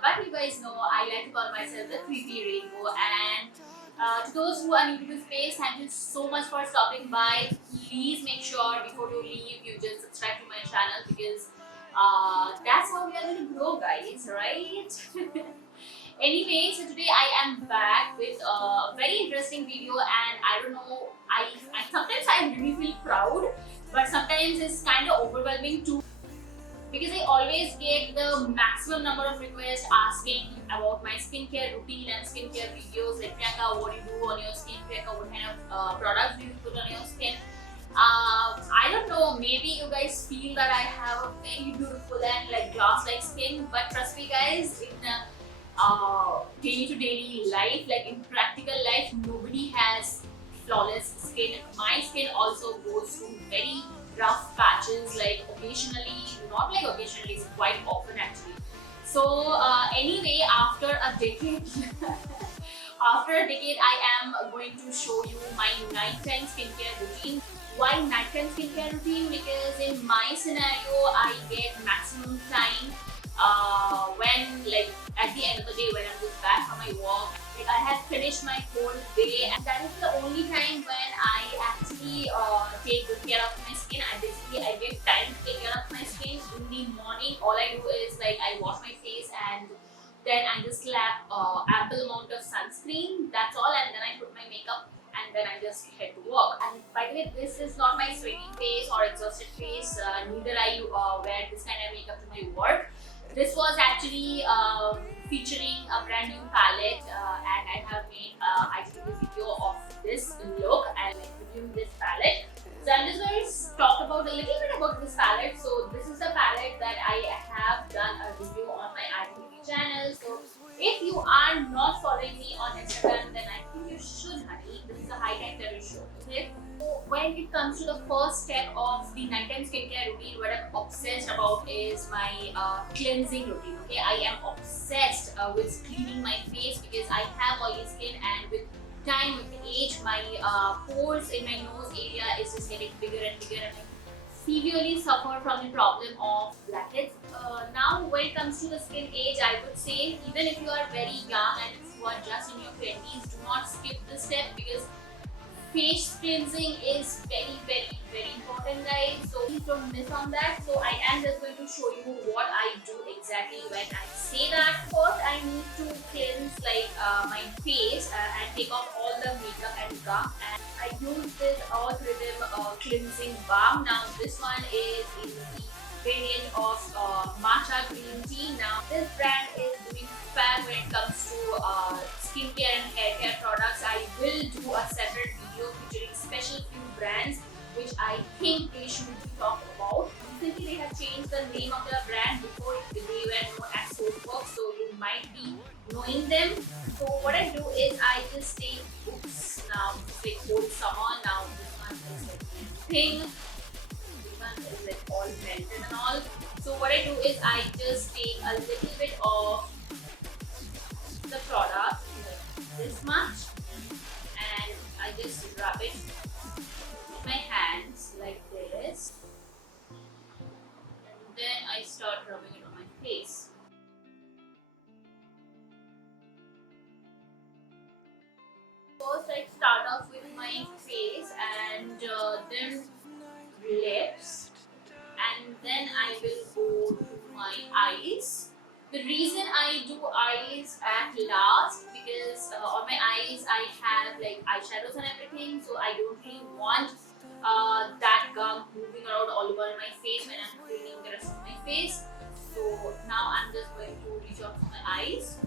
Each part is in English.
but you guys know I like to call myself the creepy rainbow. And to those who are new to this space, thank you so much for stopping by. Please make sure before you leave, you just subscribe to my channel because that's how we are going to grow, guys, right? Anyway, so today I am back with a very interesting video, and I don't know, I sometimes I really feel proud, but sometimes it's kind of overwhelming too because I always get the maximum number of requests asking about my skincare routine and skincare videos. Like, Priyanka, what do you do on your skin? Priyanka, what kind of products do you put on your skin? I don't know, maybe you guys feel that I have a very beautiful and like glass-like skin, but trust me, guys, in daily to daily life, like in practical life, nobody has flawless skin. My skin also goes through very rough patches, like occasionally, not like occasionally, it's quite often actually. So anyway, after a decade I am going to show you my nighttime skincare routine. Why nighttime skincare routine? Because in my scenario I get maximum time when, like, at the end of the day, when I'm just back from my walk, like I have finished my whole day, and that is the only time when I actually take good care of my skin. I get time to take care of my skin. In the morning, all I do is like I wash my face and then I just slap ample amount of sunscreen. That's all, and then I put my makeup and then I just head to work. And by the way, this is not my sweaty face or exhausted face. Neither I wear this kind of makeup to my work. This was actually featuring a brand new palette, and I have made I did a video of this look and like reviewing this palette. So I'm just going to talk about a little bit about this palette. So this is the palette that I have done a review on my YBP channel. So if you are not following me on Instagram, then I think you should, honey. This is a high time that you should. Okay. So when it comes to the first step of the nighttime skincare routine, what I'm obsessed about is my cleansing routine. Okay, I am obsessed with cleaning my face because I have oily skin, and with time, with age, my pores in my nose area is just getting bigger and bigger, and I severely suffer from the problem of blackheads. Now, when it comes to the skin age, I would say even if you are very young and if you are just in your 20s, do not skip this step because face cleansing is very important, guys. So please don't miss on that. So I am just going to show you what I do exactly when I say that. First, I need to cleanse like my face and take off all the makeup and gum. And I use this Rhythm cleansing balm. Now this one is in the variant of Matcha green tea. Now this brand is doing fab when it comes to skincare and hair care products. I will do a separate video featuring special few brands which I think they should be talked about. Recently they have changed the name of the brand. Before they were known as Soapworks, so you might be knowing them. So what I do is I just take, oops, now it's like cold summer. Now this one is like pink. This one is like all melted and all. So what I do is I just take a little bit of the product, like this much, and I just rub it with my hands like this, and then I start rubbing it on my face. First I start off with my face and then lips, and then I will go to my eyes. The reason I do eyes at last because on my eyes I have like eyeshadows and everything, so I don't really want that gum moving around all over my face when I'm cleaning the rest of my face. So now I'm just going to reach out to my eyes.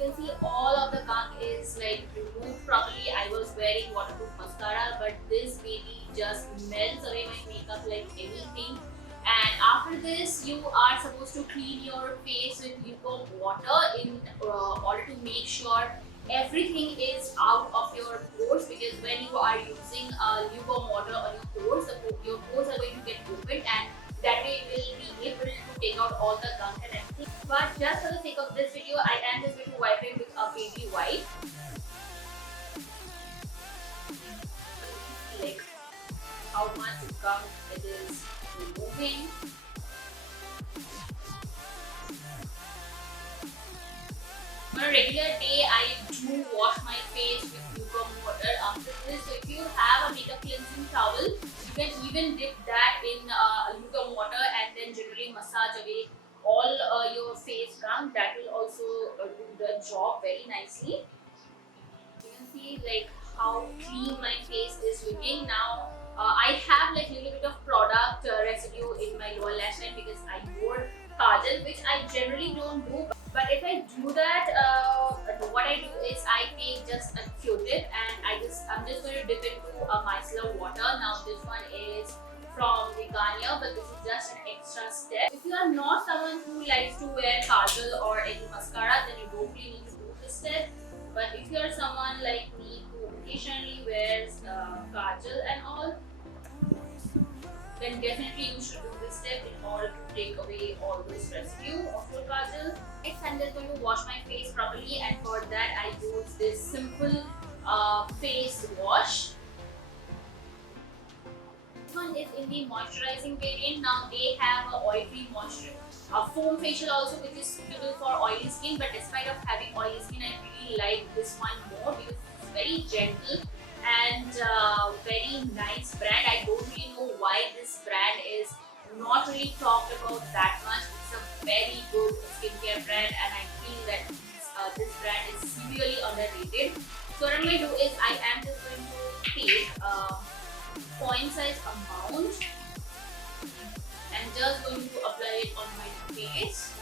You can see all of the gunk is like removed properly. I was wearing waterproof mascara, but this baby just melts away my makeup like anything. And after this, you are supposed to clean your face with lukewarm water in order to make sure everything is out of your pores, because when you are using lukewarm water on your pores, your pores are going to get opened, and that way you will be able to take out all the gunk and everything. But just for the sake of this video, I am just going to wipe it with a baby wipe. Like how gunk it is removing. On a regular day, I do wash my face with lukewarm water after this. So if you have a makeup cleansing towel, you can even dip that in lukewarm water and then generally massage away all your face gunk. That will also do the job very nicely. You can see like how clean my face is looking now. I have like little bit of product residue in my lower lash line because I wore kajal, which I generally don't do. But if I do that, what I do is I take just a Q-tip and I'm just going to dip into a micellar water. Now this one is from the Garnier, but this is just an extra step. If you are not someone who likes to wear kajal or any mascara, then you don't really need to do this step. But if you are someone like me who occasionally wears kajal and all, then definitely you should do this step in order to take away all this residue of your kajal. Next, I'm just going to wash my face properly, and for that I use this simple face wash. This one is in the moisturizing variant. Now they have a oil-free moisture, a foam facial also, which is suitable for oily skin. But despite of having oily skin, I really like this one more because it's very gentle and very nice brand. I don't really know why this brand is not really talked about that much. It's a very good skincare brand, and I feel that this brand is severely underrated. So what I'm going to do is I am just going to take point size amount and just going to apply it on my face.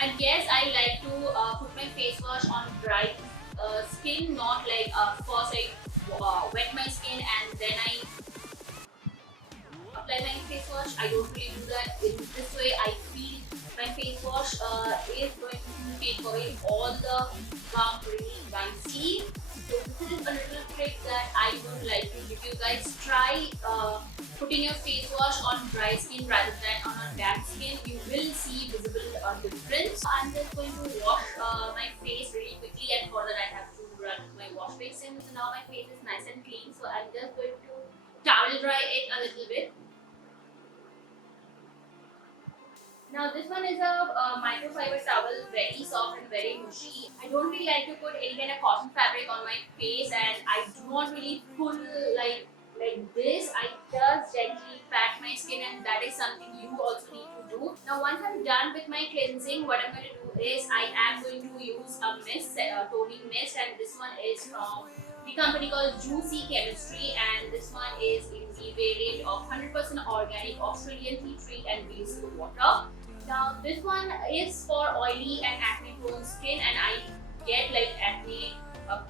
And yes, I like to put my face wash on dry skin, not like first I wet my skin and then I apply my face wash. I don't really do that. In this way, I feel my face wash is going to take away all the gunk really nicely. So this is a little trick that I would like to give you guys. Try putting your face wash on dry skin rather than on a damp skin. You will see visible difference. I'm just going to wash my face really quickly, and for that I have to run my wash basin. So now my face is nice and clean. So I'm just going to towel dry it a little bit. Now this one is a microfiber towel, very soft and very mushy. I don't really like to put any kind of cotton fabric on my face, and I do not really pull like this. I just gently pat my skin, and that is something you also need to do. Now once I'm done with my cleansing, what I'm going to do is I am going to use a Myst, toning mist, and this one is from the company called Juicy Chemistry, and this one is in the variant of 100% organic Australian tea tree and based water. Now this one is for oily and acne prone skin, and I get like acne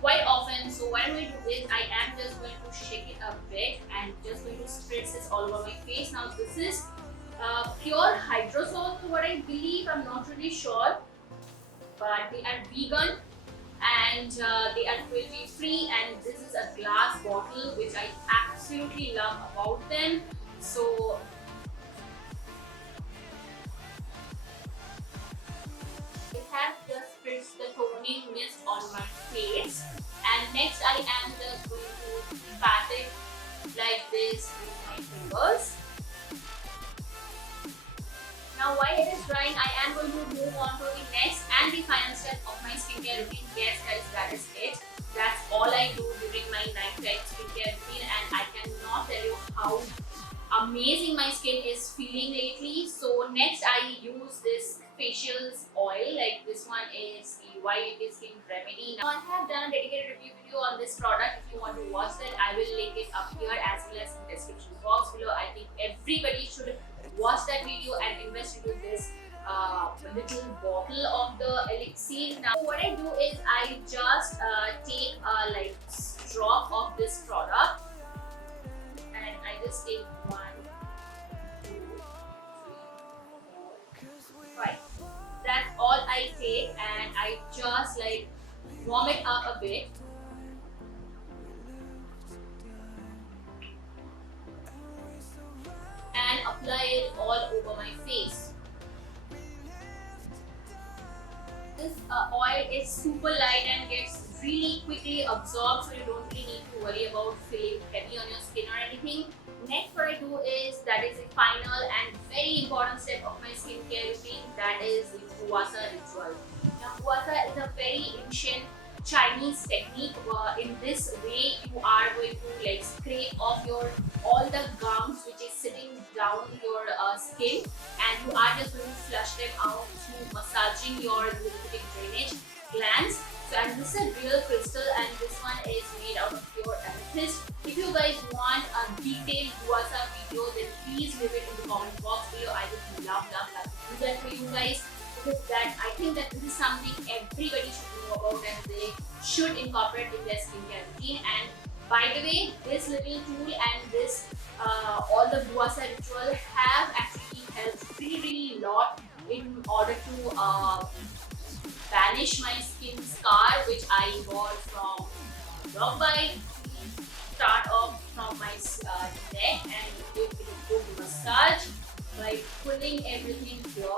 quite often. So what I'm going to do is I am just going to shake it a bit and just going to spritz this all over my face. Now this is pure hydrosol, so what I believe, I'm not really sure, but they are vegan and they are cruelty free, and this is a glass bottle which I absolutely love about them. So I have just spritzed the toning mist on my face, and next I am just going to pat it like this with my fingers. Now while it is drying, I am going to move on to the next and the final step of my skincare routine. Yes guys, that is it. That's all I do during my nighttime skincare routine, and I cannot tell you how amazing my skin is feeling lately. So next I use this facials oil, like this one is the YBP Plant Remedy. Now I have done a dedicated review video on this product. If you want to watch that, I will link it up here as well as in the description box below. I think everybody should watch that video and invest into this little bottle of the elixir. Now what I do is I just take a like drop of this product, and I just take 1, 2, 3, 4, 5. That's all I take, and I just like warm it up a bit. And apply it all over my face. This oil is super light and gets really quickly absorbed, so you don't really need to worry about feeling heavy on your skin or anything. Next, what I do is, that is the final and very important step of my skincare routine, that is the Guasa ritual. Now, Guasa is a very ancient Chinese technique. In this way, you are going to like scrape off your all the gums which is sitting down your skin, and you are just going to flush them out through massaging your lymphatic drainage glands. So, and this is a real crystal, and this one is made out of pure amethyst. If you guys want a detailed Guasa video, then please leave it in the comment box below. I would love to do that for you guys, because that I think that this is something everybody should know about and they should incorporate in their skincare routine. And by the way, this little tool and this all the Guasa ritual have actually helped really lot in order to banish my skin scar which I got from dog bite. Start off from my neck and give it a good massage by pulling everything here.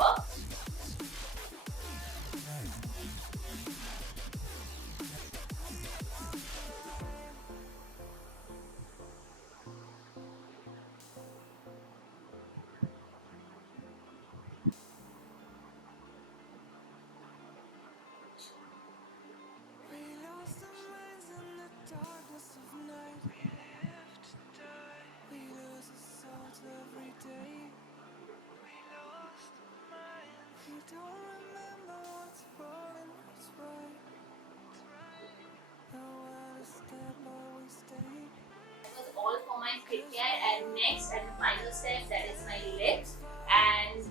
All for my skincare, and next and the final step, that is my lips. And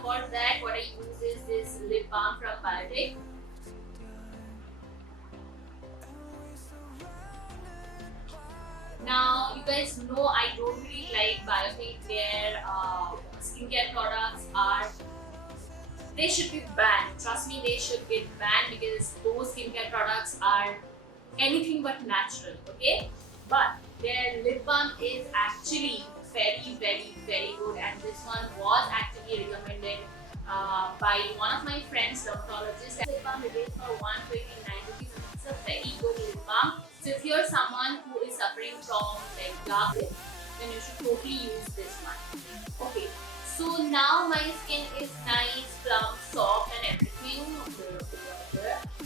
for that, what I use is this lip balm from Biotic. Now you guys know I don't really like Biotic. Their skincare products they should be banned. Trust me, they should get banned, because those skincare products are anything but natural. Okay, but their lip balm is actually very good, and this one was actually recommended by one of my friends, dermatologist. Lip balm retails for 129 rupees. It's a very good lip balm. So if you're someone who is suffering from like dark lips, then you should totally use this one. Okay, so now my skin is nice, plump, soft, and everything.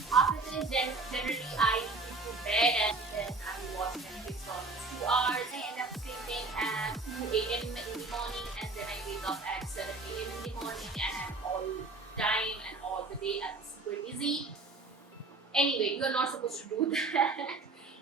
After this, then generally I go to bed and then I wash and fix for 2 hours. I end up sleeping at 2 a.m. in the morning, and then I wake up at 7 a.m. in the morning, and I'm all time and all the day I'm super busy. Anyway, you're not supposed to do that.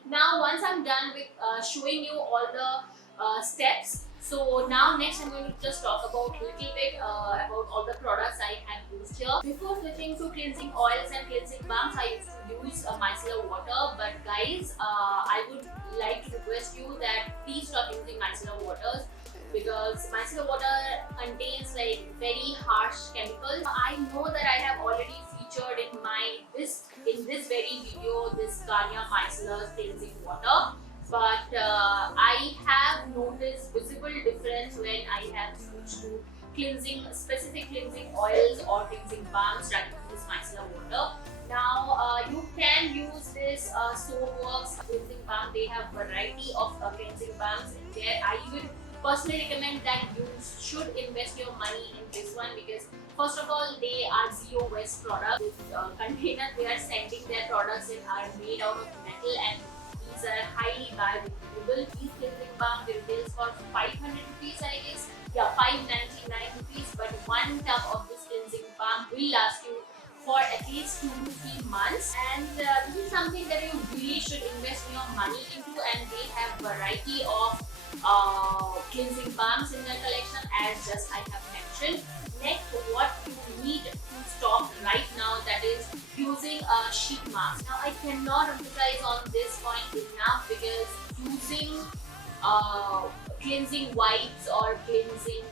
Now, once I'm done with showing you all the steps, so now next I'm going to just talk about a little bit about all the products I have used here. Before switching to cleansing oils and cleansing balms, I used to use micellar water. But guys, I would like to request you that please stop using micellar waters, because micellar water contains like very harsh chemicals. I know that I have already featured in this very video this Garnier micellar cleansing water, but I have noticed visible difference when I have switched to specific cleansing oils or cleansing balms rather than this micellar water. Now you can use this Soapworks cleansing balm. They have variety of cleansing balms in there. I would personally recommend that you should invest your money in this one, because first of all, they are zero waste products. This container they are sending their products in are made out of metal, and these are highly biodegradable. These cleansing balm retails for 500 rupees, I guess. Yeah, 599 rupees. But one tub of this cleansing balm will last you for at least 2 to 3 months, and this is something that you really should invest your money into. And they have variety of cleansing balms in their collection, as just I have mentioned. Next, what you need to stop right now, that is using a sheet mask. Now I cannot emphasize on this point enough, because using cleansing wipes or cleansing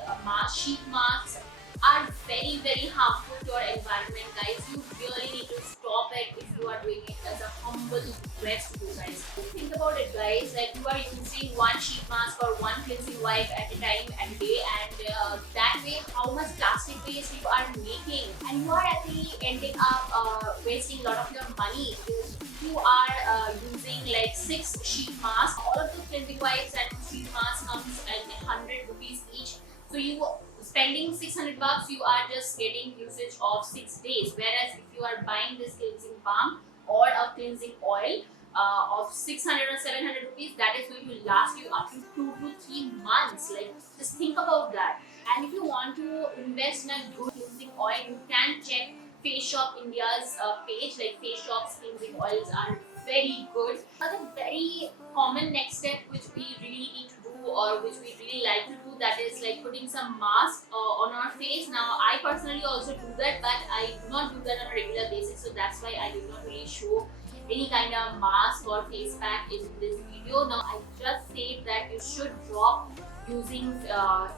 sheet masks are very harmful to your environment, guys. You really need to stop it if you are doing it as a humble request to you guys. Think about it, guys, that you are using one sheet mask or one cleansing wipe at a time and a day, and that that way, how much plastic waste you are making, and you are actually ending up wasting a lot of your money, because you are using like 6 sheet masks. All of the cleansing wipes and sheet masks comes at 100 rupees each. So you spending 600 bucks, you are just getting usage of 6 days. Whereas if you are buying this cleansing balm or a cleansing oil of 600 or 700 rupees, that is going to last you up to 2 to 3 months. Like, just think about that. And if you want to invest in a good cleansing oil, you can check Face Shop India's page. Like, Face Shop's cleansing oils are very good. Another very common next step which we really need to do, or which we really like to do, that is like putting some mask on our face. Now, I personally also do that, but I do not do that on a regular basis, so that's why I did not really show any kind of mask or face pack in this video. Now, I just said that you should drop using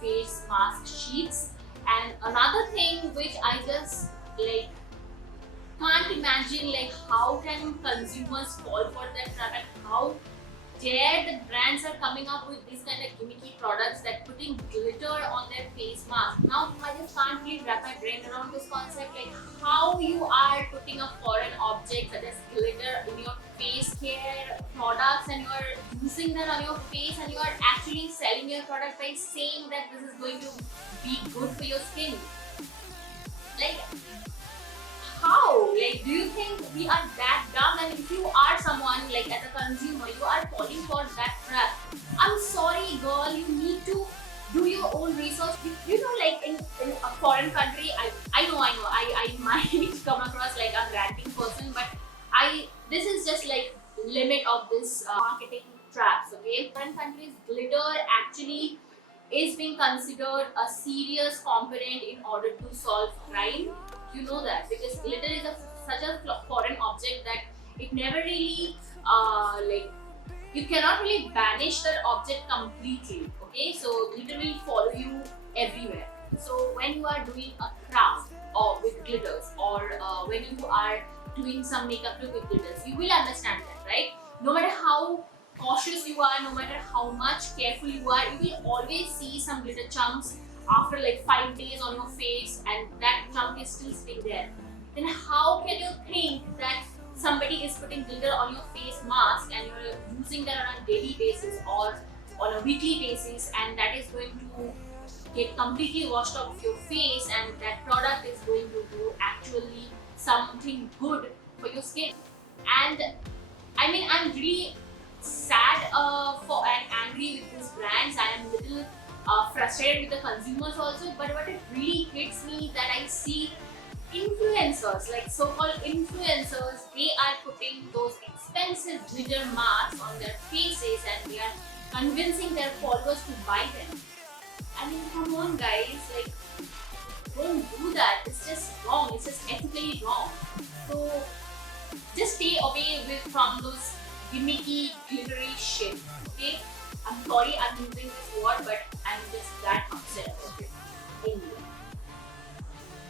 face mask sheets. And another thing which I just like can't imagine, like, how can consumers fall for that trap, and how dare the brands are coming up with these kind of gimmicky products, that putting glitter on their face mask. Now, I just can't really wrap my brain around this concept, like how you are putting a foreign object such as glitter in your face care products, and you are using that on your face, and you are actually selling your product by saying that this is going to be good for your skin. Like, how? Like, do you think we are that dumb? And if you are someone, like, as a consumer, you are falling for that trap, I'm sorry, girl, you need to do your own research. You know, like, in a foreign country, I know, I might come across like a ranting person, but this is just like limit of this marketing traps, okay? Foreign countries, glitter actually is being considered a serious component in order to solve crime. You know that, because glitter is such a foreign object that it never really like, you cannot really banish that object completely, okay? So glitter will follow you everywhere. So when you are doing a craft or with glitters, or when you are doing some makeup look with glitters, you will understand that, right? No matter how cautious you are, no matter how much careful you are, you will always see some glitter chunks after like 5 days on your face, and that chunk is still sitting there. Then how can you think that somebody is putting glitter on your face mask and you're using that on a daily basis or on a weekly basis, and that is going to get completely washed off your face, and that product is going to do actually something good for your skin? And I mean, I'm really sad for and angry with these brands. I am little frustrated with the consumers also, but what it really hits me that I see influencers, like so-called influencers, they are putting those expensive glitter masks on their faces, and they are convincing their followers to buy them. I mean, come on guys, like, don't do that. It's just wrong. It's just ethically wrong. So just stay away from those gimmicky, glittery shit, okay? I'm sorry I'm using this word, but I'm just that upset about it. Anyway.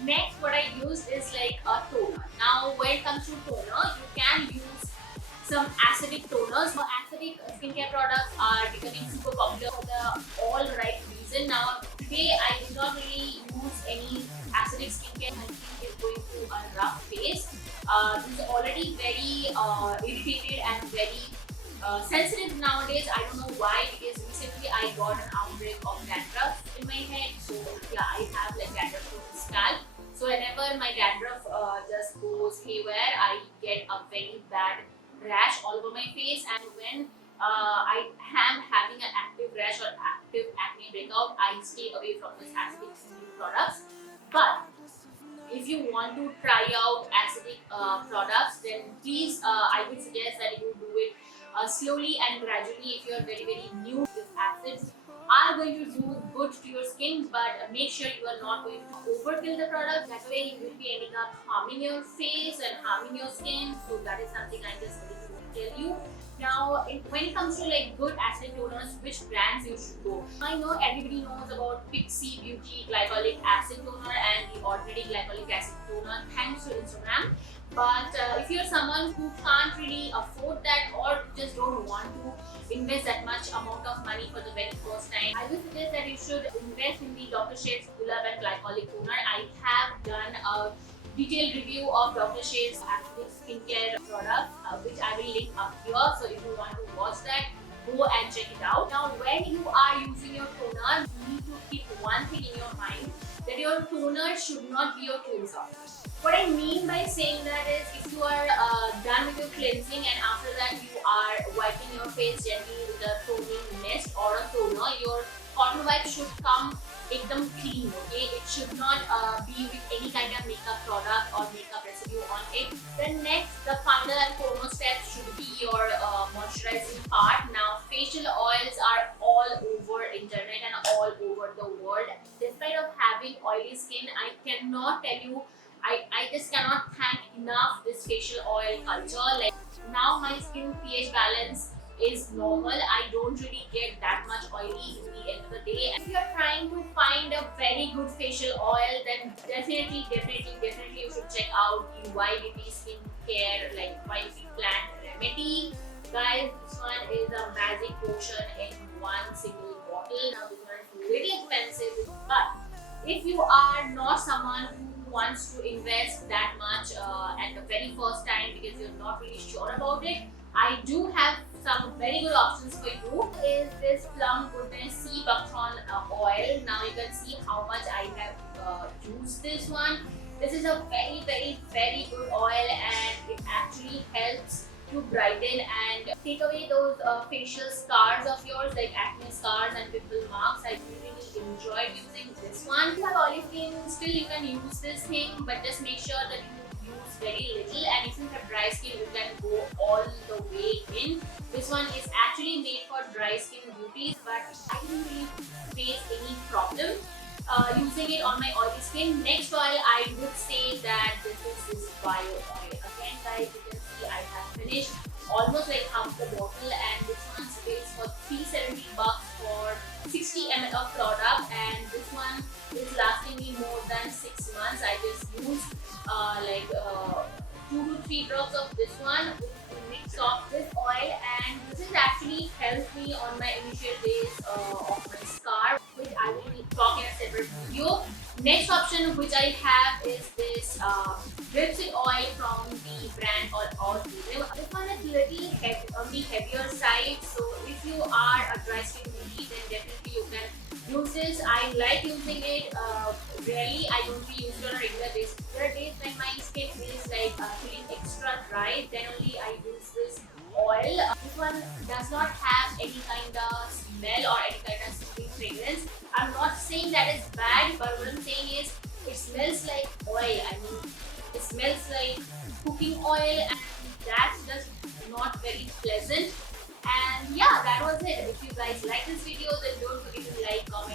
Next, what I used is like a toner. Now, when it comes to toner, you can use some acidic toners. Now, acidic skincare products are becoming super popular for the all right reason. Now, today I did not really use any acidic skincare. My skin is going through a rough phase. This is already very irritated and very sensitive nowadays. I don't know why, because recently I got an outbreak of dandruff in my head. So yeah, I have like dandruff on the scalp. So whenever my dandruff just goes haywire, I get a very bad rash all over my face. And when I am having an active rash or active acne breakout, I stay away from those acidic products. But if you want to try out acidic products, then please, I would suggest that you do it slowly and gradually. If you are very new, these acids are going to do good to your skin, but make sure you are not going to overkill the product. That way you will be ending up harming your face and harming your skin. So that is something I just wanted to tell you. Now, when it comes to like good acid toners, which brands you should go? I know everybody knows about Pixie Beauty Glycolic Acid Toner and the Ordinary Glycolic Acid Toner, thanks to Instagram. But if you're someone who can't really afford that or just don't want to invest that much amount of money for the very first time, I would suggest that you should invest in the Dr. Sheth's Gulab and Glycolic Toner. I have done a detailed review of Dr. Sheth's active skincare products, which I will link up here. So if you want to watch that, go and check it out. Now, when you are using your toner, you need to keep one thing in your mind, that your toner should not be your cleanser. What I mean by saying that is, if you are done with your cleansing and after that you are wiping your face gently with a toning mist or a toner, your cotton wipe should come ekdam clean, okay? It should not be with any kind of makeup product or makeup residue on it. Then next, the final and foremost step should be your moisturizing part. Now, facial oils are all over internet and all over the world. Despite of having oily skin, I cannot tell you, I just cannot thank enough this facial oil culture. Like, now my skin pH balance is normal. I don't really get that much oily in the end of the day. If you're trying to find a very good facial oil, then definitely you should check out the YBP skincare, like YBP Plant Remedy. Guys, this one is a magic potion in one single bottle. Now this one is really expensive, but if you are not someone who wants to invest that much at the very first time because you're not really sure about it, I do have some very good options for you. Is this Plum Goodness Sea Buckthorn oil. Now you can see how much I have used this one. This is a very good oil, and it actually helps to brighten and take away those facial scars of yours, like acne scars and pimple marks. I really enjoyed using this one. If you have oily skin, still you can use this thing, but just make sure that you use very little. And if you have dry skin, you can go all the way in. This one is actually made for dry skin beauties, but I didn't really face any problem using it on my oily skin. Next oil, I would say that this is this bio oil. Again, guys, you can see I have finished almost like half the bottle, and this one retails for $370 for 60 ml of product, and this one is lasting me more than 6 months. I just used 2 to 3 drops of this one with a mix of this oil, and this has actually helped me on my initial days of my scar, which I will talk in a separate video. Next option which I have is this Drugstore oil from the brand or This one is little on the heavier side, so if you are a dry skin beauty, then definitely you can use this. I like using it. Rarely I don't use it on a regular basis. There are days when my skin is like feeling extra dry, then only I use this oil. This one does not have any kind of smell or any kind of soothing fragrance. I'm not saying that it's bad, but what I'm saying is it smells like oil. I mean, it smells like cooking oil, and that's just not very pleasant. And yeah, that was it. If you guys like this video, then don't forget to like, comment,